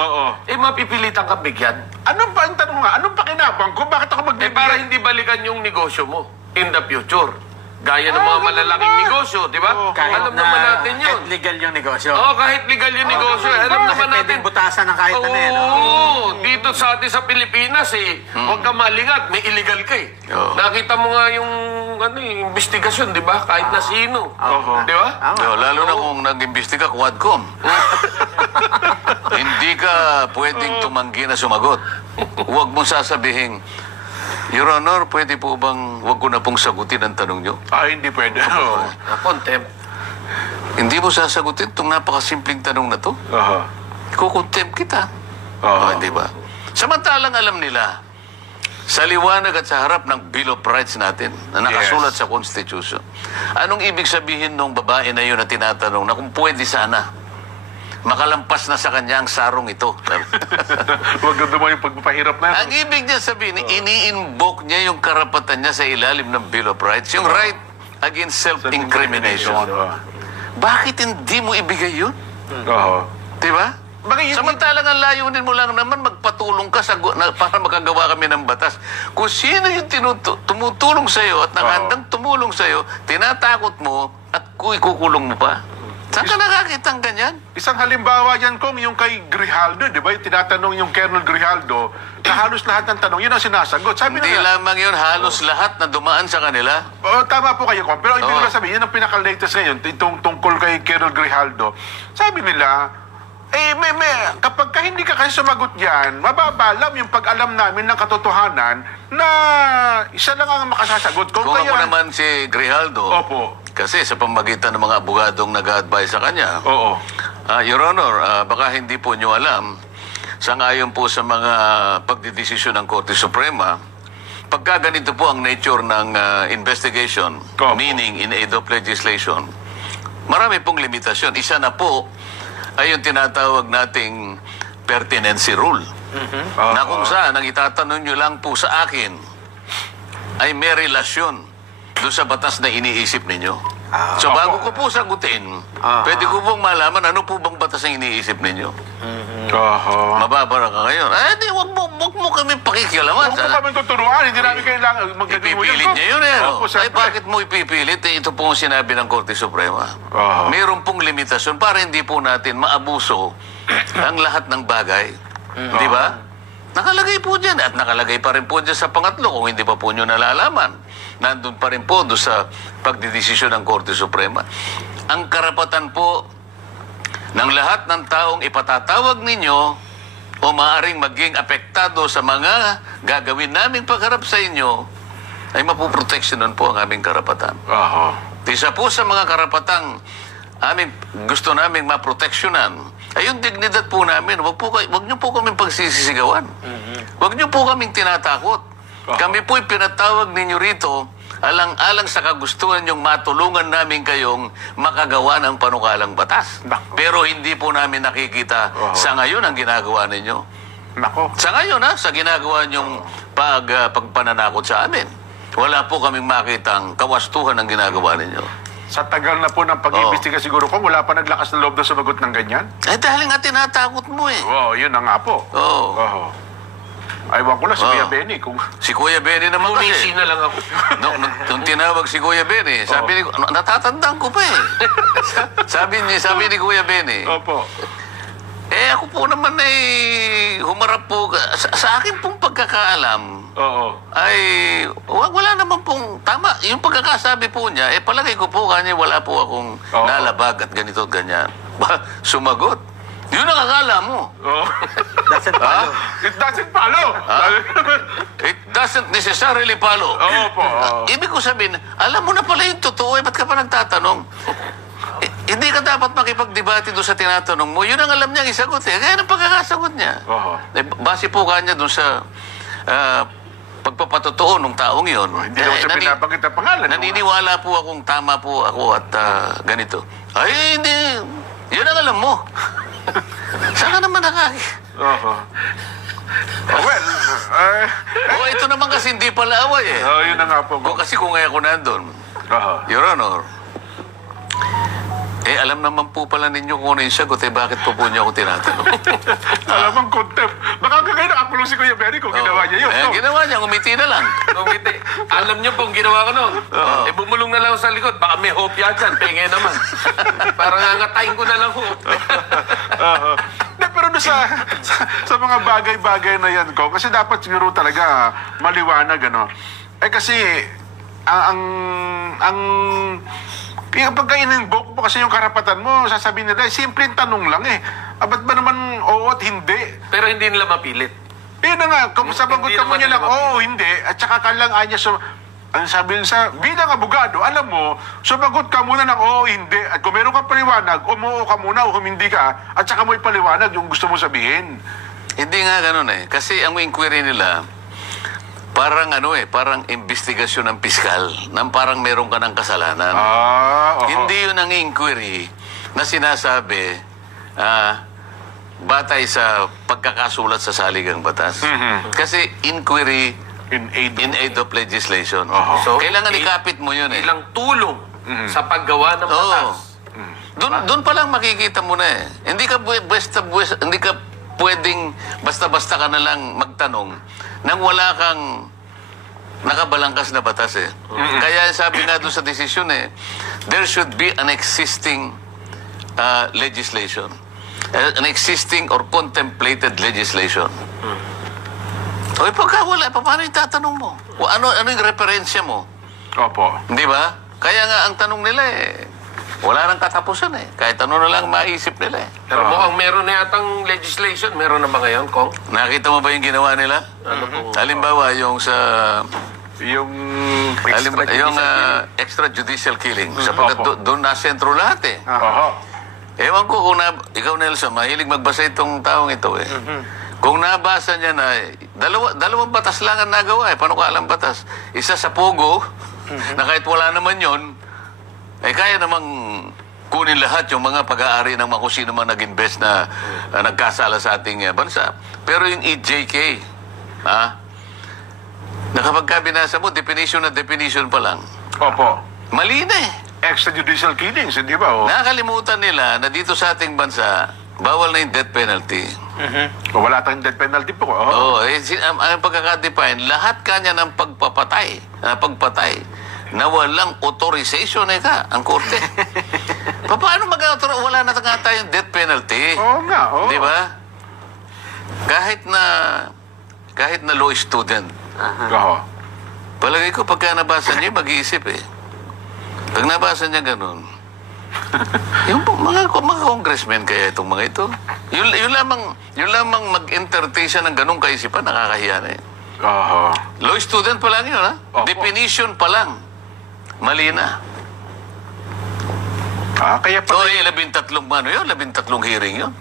Oo. Mapipilitan ka bigyan. Anong ba ang tanong nga? Anong pakinabang ko? Bakit ako magbibigay? Para hindi balikan yung negosyo mo in the future. Gaya ng mga malalaking negosyo, di ba? Alam naman natin yun. Kahit legal yung negosyo. Oo, kahit legal yung negosyo. Alam naman natin. Pwedeng butasan ng kahit ano yan. Oo, dito sa atin sa Pilipinas huwag ka malingat, may illegal ka eh. Nakita mo nga yung investigasyon, di ba? Kahit na sino. Di ba? Lalo na kung nag-imbestiga, Quadcom. Hindi ka pwedeng tumanggi na sumagot. Huwag mong sasabihin, Your Honor, pwede po bang huwag ko na pong sagutin ang tanong nyo? Hindi pwede. Contempt. Hindi mo sasagutin itong napakasimpleng tanong na to? Kukontempt kita. Di ba? Samantalang alam nila, sa liwanag at sa harap ng Bill of Rights natin, na nakasulat sa Constitution, anong ibig sabihin ng babae na yun na tinatanong na kung pwede sana makalampas na sa kanya ang sarong ito? Huwag na naman yung pagpapahirap na. Ang ibig niya sabihin, ini-invoke niya yung karapatan niya sa ilalim ng Bill of Rights, yung right against self-incrimination. Bakit hindi mo ibigay yun? Diba? Samantalang ang layunin mo lang naman magpatulong ka para makagawa kami ng batas. Kung sino yung tumutulong sa'yo at nakandang tumulong sa'yo, tinatakot mo at ikukulong mo pa. Saan ka nakakita ng ganyan? Isang halimbawa yan, Kong, yung kay Grijaldo, di ba? Yung tinatanong yung Colonel Grijaldo, na halos lahat ng tanong, yun ang sinasagot. Sabi Hindi lamang yun, halos lahat na dumaan sa kanila. Tama po kayo, Kong. Pero ibig ko sabihin, yun ang pinaka-latest ngayon, itong tungkol kay Colonel Grijaldo. Sabi nila, kapag hindi ka kasi sumagot yan, mababalam yung pag-alam namin ng katotohanan na isa lang ang makasasagot. Kung ako naman si Grijaldo, Opo. kasi sa pamagitan ng mga abogadong nag-advise sa kanya, Your Honor, baka hindi po nyo alam, sangayon po sa mga pagdidesisyon ng Korte Suprema, pagka ganito po ang nature ng investigation, meaning in aid of legislation, marami pong limitasyon. Isa na po ay yung tinatawag nating pertinency rule. Na kung saan, ang itatanong nyo lang po sa akin ay may relasyon doon sa batas na iniisip ninyo. So bago ko po sagutin, pwede ko pong malaman ano po bang batas ang iniisip ninyo. Mababara ka ngayon. Di, wag mo kami pakikialaman. Huwag mo kami tuturuan, hindi namin kailangan ipipilit niya yun Ay, bakit mo ipipilit? Ito po ang sinabi ng Korte Suprema. Mayroon pong limitasyon para hindi po natin maabuso ang lahat ng bagay. Di ba? Nakalagay po dyan. At nakalagay pa rin po dyan sa pangatlo kung hindi pa po nyo nalalaman. Nandun pa rin po doon sa pagdidesisyon ng Korte Suprema. Ang karapatan po ng lahat ng taong ipatatawag ninyo o maaaring maging apektado sa mga gagawin naming pagharap sa inyo ay mapuproteksyonan po ang aming karapatan. Isa po sa mga karapatang gusto naming maproteksyonan ay yung dignidad po namin. Wag niyo po kaming pagsisisigawan. Wag niyo po kaming tinatakot. Kami po'y pinatawag ninyo rito alang-alang sa kagustuhan niyong matulungan namin kayong makagawa ng panukalang batas. Pero hindi po namin nakikita sa ngayon ang ginagawa ninyo. Sa ngayon, sa ginagawa niyong pagpananakot sa amin. Wala po kaming makitang kawastuhan ang ginagawa ninyo. Sa tagal na po ng pag-iimbestiga siguro ko, wala pa naglakas na loob na sumagot ng ganyan? Dahil nga tinatakot mo yun na nga po. Aywan ko lang si Kuya Benny. Si Kuya Benny naman kasi. Umisi na lang ako. Nung tinawag si Kuya Benny, sabi ni, natatandaan ko pa sabi ni Kuya Benny. Ako po naman humarap po, sa akin pong pagkakaalam, ay wala naman pong, tama, yung pagkakasabi po niya, palagay ko po kanya wala po akong nalabag at ganito at ganyan. Sumagot. Yun ang akala mo. Doesn't follow. It doesn't follow. It doesn't necessarily follow. Ibig ko sabihin, alam mo na pala yung totoo, ba't ka pa nagtatanong? Hindi ka dapat makipagdebate doon sa tinatanong mo. Yun ang alam niyang isagot Kaya ang pagkakasagot niya. Base po kanya doon sa pagpapatotoo ng taong yun. Hindi daw siya pinabanggit ang pangalan. Naniniwala po akong tama po ako at ganito. Ay, hindi. Yun ang alam mo. Saan ka naman ito naman kasi hindi pala away yun na nga po. Kasi kung ako nandun, Your Honor, Eh, alam naman po pala ninyo kung ano yung sagot, bakit po niyo ako tinatanong? Alam mong contempt. Baka kayo nakakulong si Kuya Benny kung ginawa niya yun. Ginawa niya, umiti na lang. Kumiti. Alam niyo pong ginawa ko noon. Bumulong na lang ako sa likod. Baka may hopya dyan. Penge naman. Parang ngangatayin ko na lang ho. Pero doon sa mga bagay-bagay na yan ko, kasi dapat siguro talaga maliwanag, ano. Kasi, pagka in-invoke mo kasi yung karapatan mo, sasabihin nila, simpleng tanong lang eh. Ba't ba naman oo at hindi? Pero hindi nila mapilit. Yun na nga, kung sabagot ka mo niya lang, oo, hindi, at saka ka lang anya ang sabi sa bilang abogado, alam mo, sumagot ka muna ng oo, hindi, at kung meron kang paliwanag, umuo ka muna o hindi ka, at saka mo ipaliwanag yung gusto mo sabihin. Hindi nga ganun eh. Kasi ang inquiry nila, parang parang investigasyon ng piskal, nang parang meron ka ng kasalanan. Hindi yun ang inquiry na sinasabi, batay sa pagkakasulat sa saligang batas. Kasi inquiry in aid of legislation. So, kailangan ikapit mo yun eh. Ilang tulong sa paggawa ng batas. Doon pa lang makikita mo na eh. Hindi ka pwedeng basta-basta ka na lang magtanong nang wala kang nakabalangkas na batas eh. Kaya sabi nga doon sa desisyon eh, there should be an existing legislation. An existing or contemplated legislation. O pagka wala, paano yung tatanong mo? O ano yung referensya mo? Opo. Di ba? Kaya nga ang tanong nila eh, wala nang katapusan eh. Kahit ano na lang maisip nila eh. Pero mukhang meron na yatang legislation. Meron na ba ngayon, Kong? Nakita mo ba yung ginawa nila? Halimbawa, yung sa... Yung extrajudicial killing. Sapagkat doon na sentro lahat eh. Ewan ko kung ikaw, Nelson, mahilig magbasa itong taong ito eh. Kung nabasa niya na, dalawang batas lang ang nagawa eh. Panukalang batas. Isa sa Pogo, na kahit wala naman yon, kaya namang kunin lahat yung mga pag-aari ng mga kung sino man nag-invest na nagkasala sa ating bansa. Pero yung EJK, na kapag ka binasa mo, definition na definition pa lang. Opo. Mali na eh. Extrajudicial killings, hindi ba? Nakakalimutan nila na dito sa ating bansa, bawal na yung death penalty. Wala tayong death penalty po. Ang pagkakadefine, lahat kanya ng pagpatay na walang authorization ang korte. Paano mag-authorize? Wala na nga tayong death penalty. Oo nga, oo. Di ba? Kahit na law student. Palagay ko, pagka nabasa niya, mag-iisip eh. Pag nabasa niya ganun, yung mga congressmen kaya itong mga ito, yun lamang mag-entertain siya ng ganung kaisipan, nakakahiya na eh. Law student pa lang yun, ha? Definition pa lang. Mali na. Kaya pa... 13 hearing yun.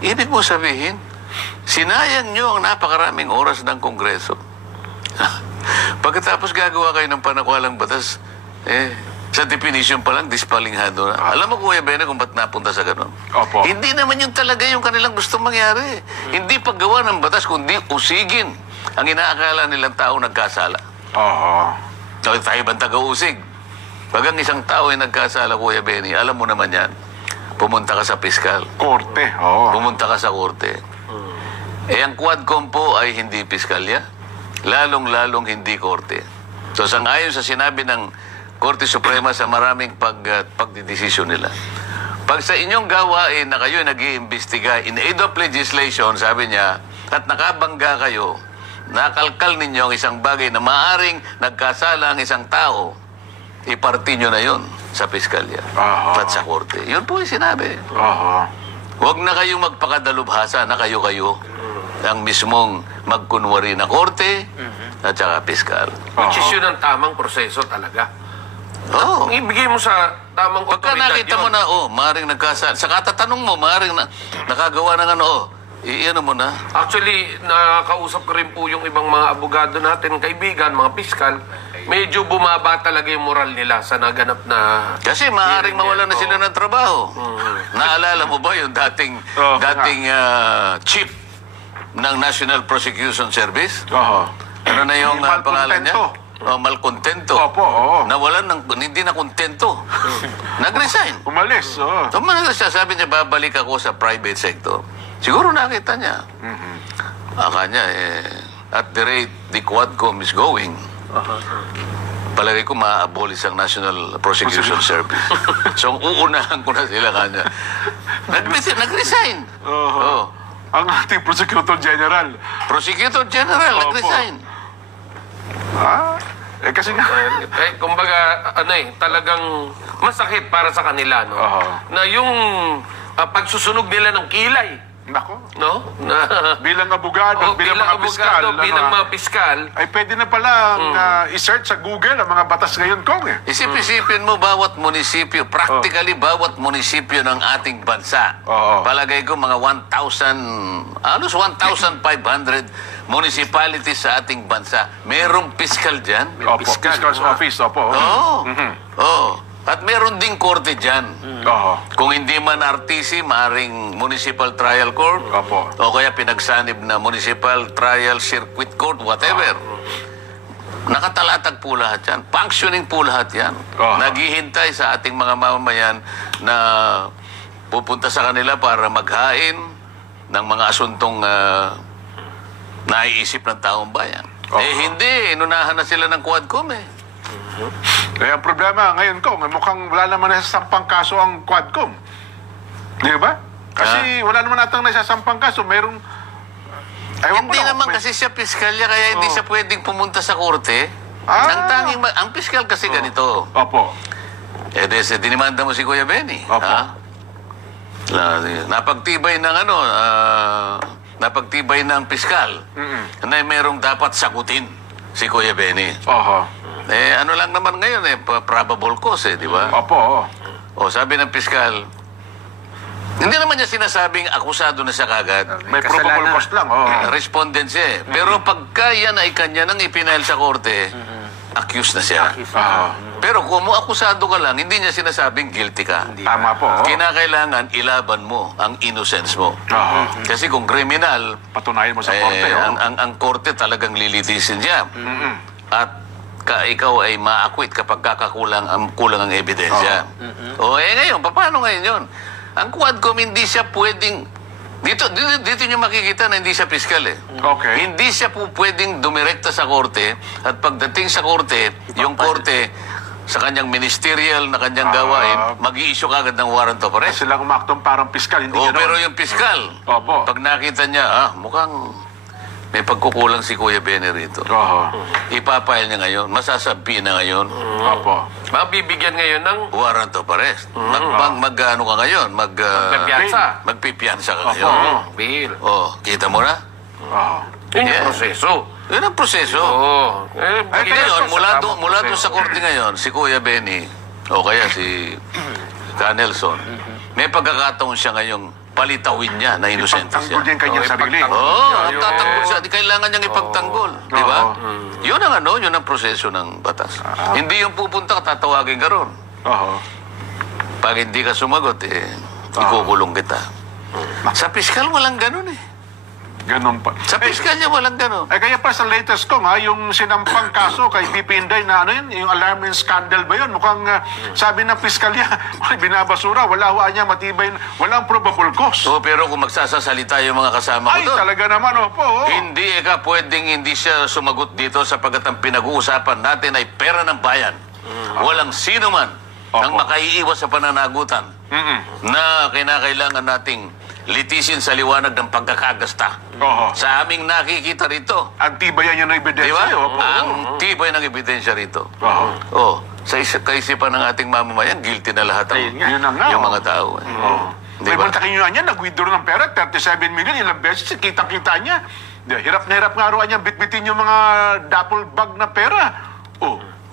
Ibig mo sabihin, sinayang nyo ang napakaraming oras ng Kongreso. Pagkatapos gagawa kayo ng panakulang batas, sa definition pa lang, dispalinghado na. Alam mo, Kuya Bene, kung ba't napunta sa ganun? Hindi naman yun talaga yung kanilang gustong mangyari. Hindi paggawa ng batas, kundi usigin ang inaakala nilang tao nagkasala. Tayo bang taga-usig? Pag ang isang tao ay nagkasala, Kuya Benny, alam mo naman yan, pumunta ka sa piskal. Korte, Pumunta ka sa korte. Ang Quadcom po ay hindi piskalya, lalong-lalong hindi korte. So, sangayon sa sinabi ng Korte Suprema sa maraming pagdidesisyon nila. Pag sa inyong gawain na kayo nag-iimbestiga in aid of legislation, sabi niya, at nakabangga kayo, nakalkal ninyo ang isang bagay na maaring nagkasala ang isang tao, iparti nyo na yun sa piskalya at sa korte. Yun po yung sinabi. Huwag na kayong magpakadalubhasa na kayo-kayo ang mismong magkunwari na korte at saka piskal. Which is yun ang tamang proseso talaga. Ibigay mo sa tamang pagka otoridad nakita mo na, maaaring nagkasala. Sa katatanong mo, maaaring nakagawa ng iyan mo na. Actually, nakakausap ko rin po yung ibang mga abogado natin, kaibigan, mga piskal. Medyo bumaba talaga yung moral nila sa naganap na... Kasi maaaring mawalan na sila ng trabaho. Naalala mo ba yung dating chief ng National Prosecution Service? Ano na yung pangalan niya? malkontento. Opo, oo. Hindi na kontento. Nag-resign. Umalis, oo. Tumalas siya, sabi niya, babalik ako sa private sector. Siguro nakita niya. Akanya, at the rate the Quadcom is going, palagay ko ma-abolish ang National Prosecution Service. So, uunahan ko na sila kanya. Nag-resign. Oh. Ang ating Prosecutor General. Prosecutor General, Opo. nag-resign. Kasi nga... Kumbaga, talagang masakit para sa kanila, no? Na yung pagsusunog nila ng kilay, Nako. no? Na, Bilang abogado, bilang mga piskal. bilang mga piskal, Ay pwede na palang i-search sa Google ang mga batas ngayon, Kong. Isip-isipin mo bawat munisipyo, practically bawat munisipyo ng ating bansa. Oo. Palagay ko mga 1,500 municipalities sa ating bansa. Merong piskal dyan. Opo, Fiscal's Office, opo. Oo. Oo. At meron ding korte dyan. Oo. Kung hindi man RTC, maaring Municipal Trial Court. Opo. O kaya pinagsanib na Municipal Trial Circuit Court, whatever. Nakatalatag po lahat yan. Functioning po lahat yan. Naghihintay sa ating mga mamamayan na pupunta sa kanila para maghain ng mga asuntong naiisip ng taong bayan. Hindi. Inunahan na sila ng Quadcom Kaya ang problema ngayon, Kong, mukhang wala naman nasasampang kaso ang Quadcom. Di ba? Kasi wala naman natang nasasampang kaso. Merong... Hindi naman kasi siya piskalya, kaya hindi siya pwedeng pumunta sa korte. Ang piskal kasi ganito. Opo. Dinimanda mo si Kuya Benny. Opo. Napagtibay ng napagtibay ng piskal na merong dapat sagutin si Kuya Benny. Oho. Ano lang naman ngayon probable cause di ba? Opo. O sabi ng piskal, hindi naman niya sinasabing akusado na siya kagad. May probable cause lang. Respondent siya Pero pagka yan ay kanya nang ipinail sa korte, accused na siya. Pero kung akusado ka lang, hindi niya sinasabing guilty ka. Tama po. Kinakailangan ilaban mo ang innocence mo. Kasi kung criminal, Patunayan mo sa korte. ang korte talagang lilitisin niya. At ikaw ay ma-acquit kapag kulang ang ebidensya. Ngayon, paano ngayon yun? Ang Quadcom, hindi siya pwedeng... Dito nyo makikita na hindi siya piskal Okay. Hindi siya po pwedeng dumirekta sa korte at pagdating sa korte, yung korte sa kanyang ministerial na kanyang gawain, mag-i-issue kagad ng warrant of arrest. Silang umaktong parang piskal, hindi gano'n. Pero yung piskal, Opo. pag nakita niya, mukhang may pagkukulang si Kuya Benny rito. Ipapile niya ngayon, masasabi na ngayon. Opo. mabibigyan ngayon ng Warrant of arrest. Mag-ano ka ngayon? Magpipiyansa. Magpipiyansa ka ngayon. Bail. Kita mo na? Yun yung Yeah. proseso. Yun ang proseso. Ngayon, mula doon sa korte ngayon, si Kuya Benny, o kaya si Canelson, may pagkakataon siya ngayong palitawin niya na inosente siya. Ipagtanggol niya yung kanyang sarili. Ang tatanggol siya. Di kailangan niyang ipagtanggol. Di ba? Yun ang yun ang proseso ng batas. Hindi yung pupunta ka, tatawagin ka ron. Pag hindi ka sumagot, ikukulong kita. Sa piskal, walang ganun Ganun pa. Sa piskal niya, walang ganun. Kaya pa sa latest ko yung sinampang kaso kay BP Inday na yung alarming scandal ba yun? Mukhang sabi ng piskalya, binabasura, wala niya matibay, walang probable cause. Pero kung magsasasalita yung mga kasama ko doon, talaga naman, hindi ka pwedeng hindi siya sumagot dito sapagkat ang pinag-uusapan natin ay pera ng bayan. Walang sino man ang makaiiwas sa pananagutan na kinakailangan nating litisin sa liwanag ng pagkakagasta. Sa aming nakikita rito. Ang tibay yan ng ebidensya. Diba? Ang tibay ng ebidensya rito. Sa kaisipan ng ating mamamayan, guilty na lahat yung mga tao. May bantakin nyo niya, nag-withdraw ng pera, 37 million, ilang beses, kitang-kita niya. Hirap na hirap nga roon niya, bitbitin yung mga duffel bag na pera.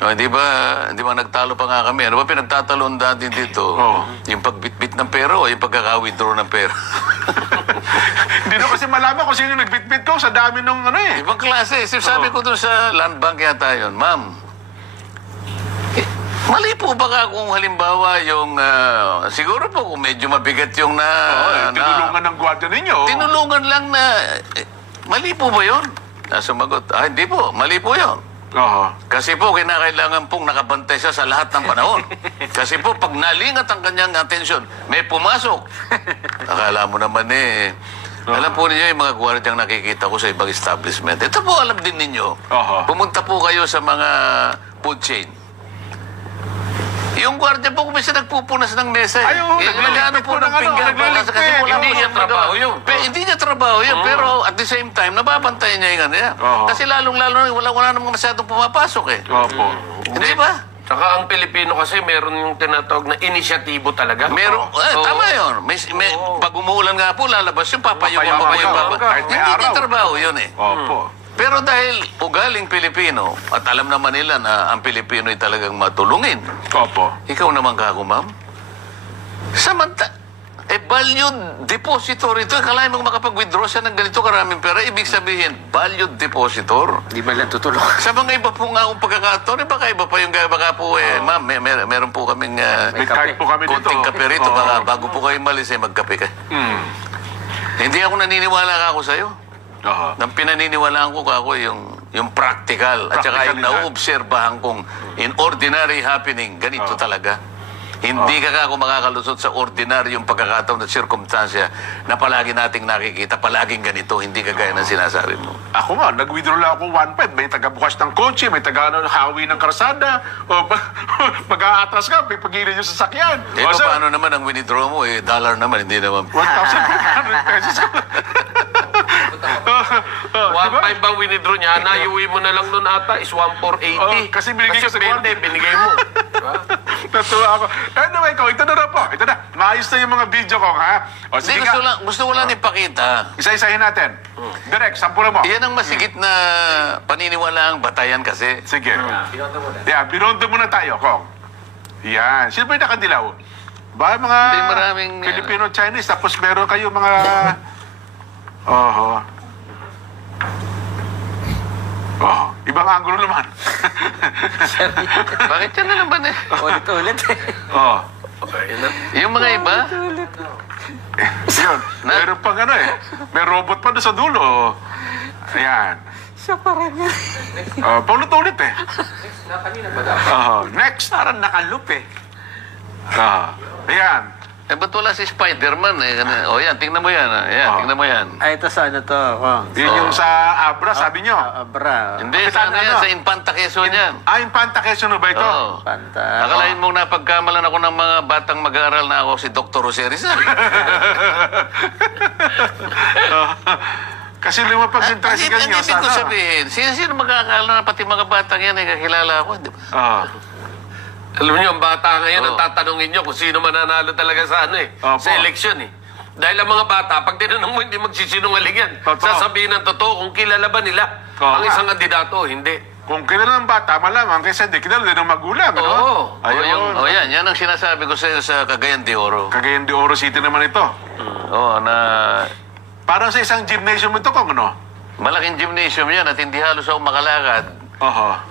Hindi ba nagtalo pa nga kami? Ano ba pinagtatalon natin dito? Yung pagbitbit ng pera o yung pagkaka-withdraw ng pera? Hindi na kasi malaman kung sino nagbitbit ko sa dami ng Ibang klase. Sabi ko doon sa land bank yata yun, ma'am, mali po ba ka kung halimbawa yung, siguro po kung medyo mabigat yung tinulungan ng gwardiya ninyo. Tinulungan lang na, mali po ba yun? Sumagot, hindi po, mali po yun. Oo. Kasi po, kinakailangan pong nakabantay siya sa lahat ng panahon. Kasi po, pag nalingat ang kanyang atensyon, may pumasok. Akala mo naman alam po ninyo yung mga gwardyang nakikita ko sa ibang establishment. Ito po, alam din ninyo. Pumunta po kayo sa mga food chain. Yung gwardiya po, kung minsan nagpupunas ng mesa. Naglalano po ng pinggan pala. Kasi wala Hindi niya trabaho yun. Hindi niya trabaho yun. Pero at the same time, nababantayan niya yung ano yan. Kasi lalong-lalo wala namang masyadong pumapasok eh. Opo. Hindi ba? Tsaka ang Pilipino kasi meron yung tinatawag na inisyatibo talaga. Meron, tama yun. Pag umuulan nga po, lalabas yung papayong. Kahit may Hindi araw. trabaho yun eh. Opo. Pero dahil ugaling Pilipino, at alam naman nila na ang Pilipino ay talagang matulungin. Opo. Ikaw naman kako, ma'am. Valued depositor ito. Kalahin mo makapag-withdraw siya ng ganito karaming pera. Ibig sabihin, valued depositor. Di ba lang tutulong? Sa mga iba po nga akong pagkakataon, baka iba pa yung baka po ma'am, meron po kaming May card po kami dito. konting kape rito. Baka bago po kayo malis, magkape kayo. Hindi ako naniniwala kako sa'yo. Nang pinaniniwalaan ko kako yung practical at saka yung nauobserbahan kong in ordinary happening, ganito talaga. Hindi ka ako makakalusot sa ordinaryong pagkakataon at sirkumstansya na palagi nating nakikita, palaging ganito, hindi kagaya ng sinasabi mo. Ako nga, nag-withdraw lang ako 1.5. May taga-bukas ng kotse, may taga-hawi ng karsada. O mag-aatras ka, pipagilin yung sasakyan. Eh, paano naman ang withdraw mo? Dollar naman, hindi naman. 1,500 pesos. 1.5 bang winidraw niya, naiuwi mo na lang nun ata is 1,480. Kasi binigay ko sa 20, binigay mo. Diba? Natuwa ako. Anyway, ito na po. Ito na. Maayos na yung mga video ko, ha? O, sige Gusto ko lang ipakita. Isa-isahin natin. Direk, sampura mo. Yan ang masigit na paniniwalaang batayan kasi. Sige. Binondo muna tayo, Kong. Yan. Sino ba yung nakadilaw? Ba mga Hindi, maraming, Filipino-Chinese, tapos meron kayo mga... Ibang angulo naman. Bakit yan na naman eh? Ulit-ulit eh. Yung mga iba? Yun. Meron pang may robot pa doon sa dulo. Ayan. Siya pa rin yan. Paulit-ulit eh. Next. Parang nakaloop eh. Ayan. Ba't wala si Spider-Man eh? Yan, tingnan mo yan. Tingnan mo yan. Ay, ito sa ano to, Kong? Yun yung sa Abra, sabi nyo. Abra. Hindi, Kapitan, sana yan, sa Infanta Quezon yan. Infanta Quezon ba ito? Oo. Panta. Akalain mong napagkamalan ako ng mga batang mag-aaral na ako si Dr. Jose Rizal. Kasi lumapag yung tricycle nyo Ang ibig ko sabihin, sino mag-aakala na pati mga batang yan kakilala ako, di ba? Alam niyo, ang bata ngayon ang tatanungin niyo kung sino mananalo talaga sa sa eleksyon eh. Dahil ang mga bata, pag tinanong mo, hindi magsisinungaling yan. Sasabihin ng totoo kung kilala ba nila ang isang kandidato, hindi. Kung kilala ng bata, malamang kasi hindi kilala din ng magulang, ano? Ayun. Yan ang sinasabi ko sa Cagayan de Oro. Cagayan de Oro City naman ito. Na Parang sa isang gymnasium ito, Kong, ano? malaking gymnasium yan at hindi halos ako makalakad.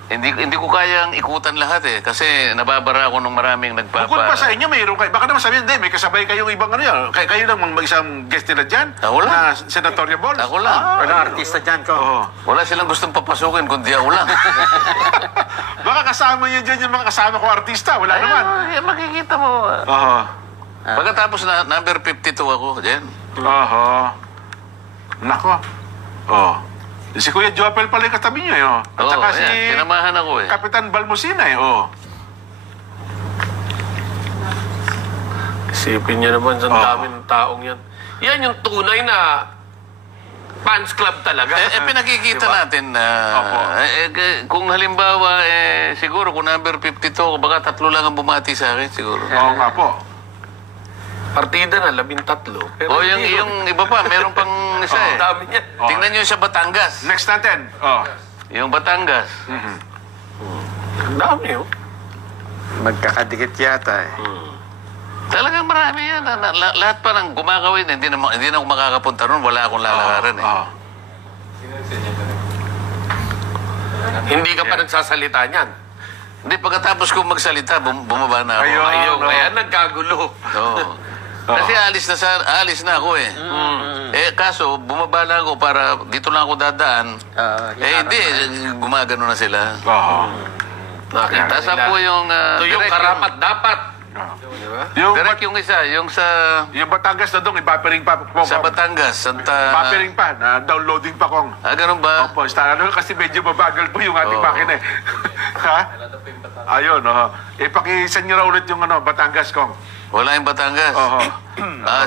Hindi ko kayang ikutan lahat eh. Kasi nababara ako ng maraming Bukod pa sa inyo, mayroon kayo. Baka naman sabihin, may kasabay kayong ibang kayo lang isang guest nila dyan? Ako lang. Na senatorial balls? Ako lang. Walang artista dyan, Kong. Wala silang gustong papasukin kundi ako lang. Baka kasama niyo dyan yung mga kasama ko artista. Wala naman. Makikita mo. Pagkatapos number 52 ako dyan. Nako. Si Kuya Jopel pala yung katabi niyo, At saka si sinamahan ako eh. Kapitan Balmosina, Isipin niyo naman sa dami ng taong yan. Yan yung tunay na fans club talaga. Pinakikita natin na kung halimbawa, siguro kung number 52 ako, baka 3 lang ang bumati sa akin, siguro. Oo nga po. Partida na, 13. Pero yung iba pa, meron pang isa eh. Dami niya. Tingnan nyo sa Batangas. Next natin. Yung Batangas. Ang dami, Magkakadikit yata eh. Talagang marami yan. Lahat pa ng kumakawin, hindi na ako makakapunta ron. Wala akong lalakaran eh. Hindi ka pa nagsasalita niyan. Hindi, pagkatapos kong magsalita, bumaba na ako. Ayun. Kaya nagkagulo. Kasi alis na ako eh. Kaso, bumaba lang ako para dito lang ako dadaan. Hindi, gumagano na sila. Nakita Nasa nila. po yung... Ito yung karapat dapat. Yung, Direct yung isa, yung sa... yung Batangas na doon, ibapering pa po. Sa Batangas, Santa... Papering pa, na downloading pa kong. ganun ba? Opo, kasi medyo mabagal po yung ating makina eh. Ha? Ayun, ipakisend nyo na ulit yung Batangas kong. Wala yung Batangas.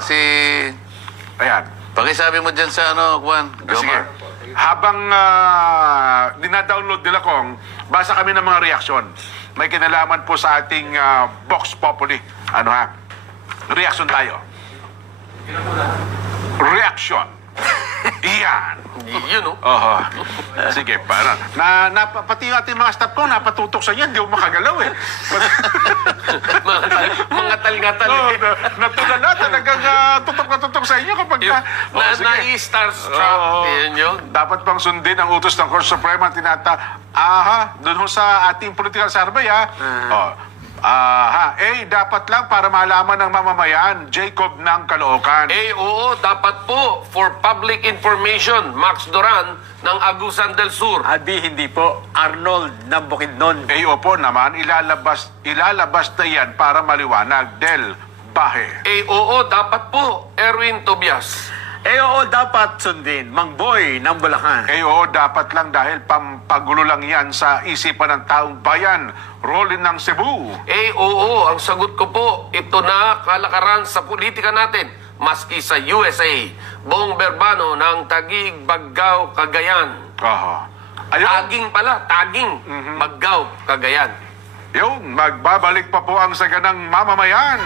Si... Ayan. Pakisabi mo dyan sa Juan. Sige. Jomar. Habang dinadownload nila kong, basa kami ng mga reaksyon. May kinalaman po sa ating Vox Populi. Reaction tayo. Reaction. Iyan. Yun, oh. Sige, para. Pati yung ating mga staff ko, napatutok sa inyo, hindi ako makagalaw eh. Mga tal-ngatal. Natulala, talagang tutok na tutok sa inyo kapag Na-starstruck. Yun yun. Dapat bang sundin ang utos ng Korte Suprema doon ho sa ating political survey dapat lang para malaman ng mamamayan, Jacob ng Caloocan. Oo, dapat po. For public information, Max Duran ng Agusan del Sur. Abi, hindi po. Arnold ng Bukidnon. Opo naman, ilalabas na yan para maliwanag, Del Bahe. Oo, dapat po. Erwin Tobias. Oo, dapat sundin. Mang Boy ng Bulacan. Oo, dapat lang dahil pampagulo lang yan sa isipan ng taong bayan, Rolin ng Cebu. Oo, ang sagot ko po, ito na kalakaran sa politika natin. Maski sa USA, Bong Berbano ng Taguig, Baggao, Cagayan. Ayun. Taging pala, Taging, Baggao, Cagayan. Yung, magbabalik pa po ang saganang mamamayan.